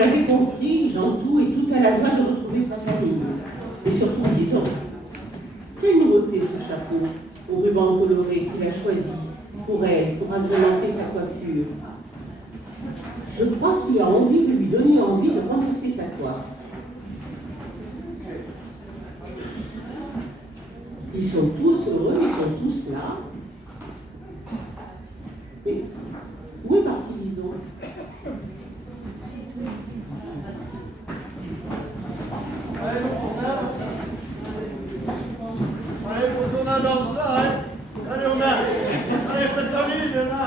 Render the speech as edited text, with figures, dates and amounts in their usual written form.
l'avez compris, Jean-Tout est tout à la joie de retrouver sa famille. Et surtout, disons, quelle nouveauté ce chapeau au ruban coloré qu'il a choisi pour elle, pour agrémenter sa coiffure. Je crois qu'il a envie de lui donner envie de remplacer sa coiffe. Ils sont tous heureux, ils sont tous là. Mais où est parti, disons? Allez, pour tourner dans ça, hein? Allez, on a. Allez, faites-le, là.